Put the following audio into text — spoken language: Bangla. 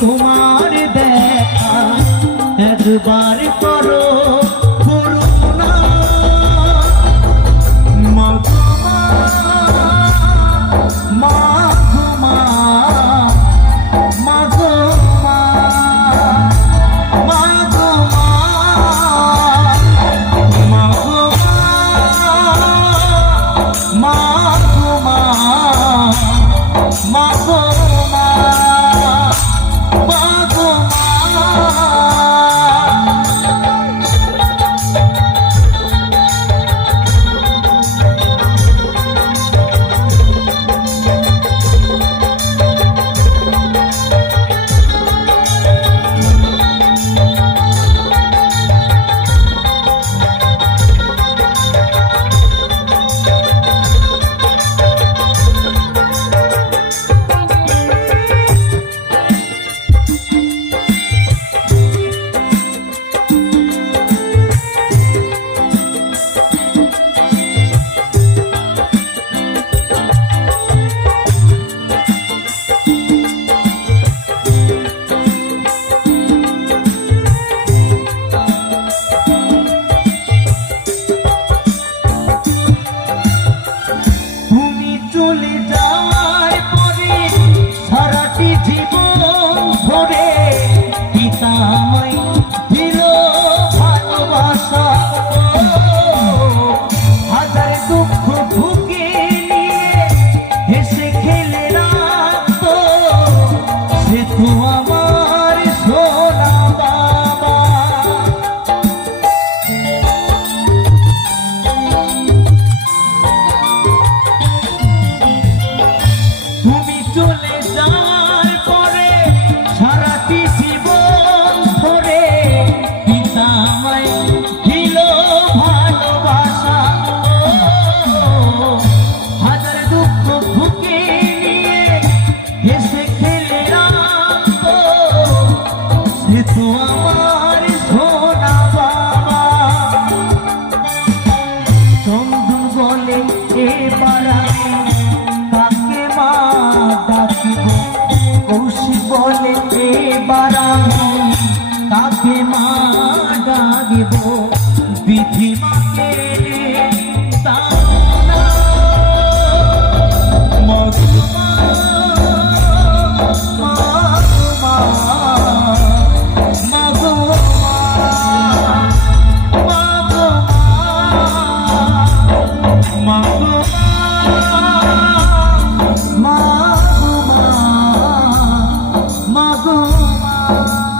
তোমার দেখা একবার করো করুণা মা মা মা মা গো মা মা গো মা মা গো মা মা গো মা চলে যাওয়ার পরে সারাটি জীবন ধরে পিতা আমায় দিল ভালোবাসা হাজার দুঃখ ঢুকে নিয়ে হেসে খেলে রাখতো সে তো আমার সোনা বাবা তুমি চলে যাওয়ার পরে সারাটি জীবন ধরে পিতা আমায় দিল ভালোবাসা হাজার দুঃখ ঢুকে নিয়ে হেসে খেলে রাখতো সে তো আমার সোনা বাবা চন্দন বলে এবার কৌশিক বলে এবার আমি কাকে মা ডাকিব বিধি মাকে Magoma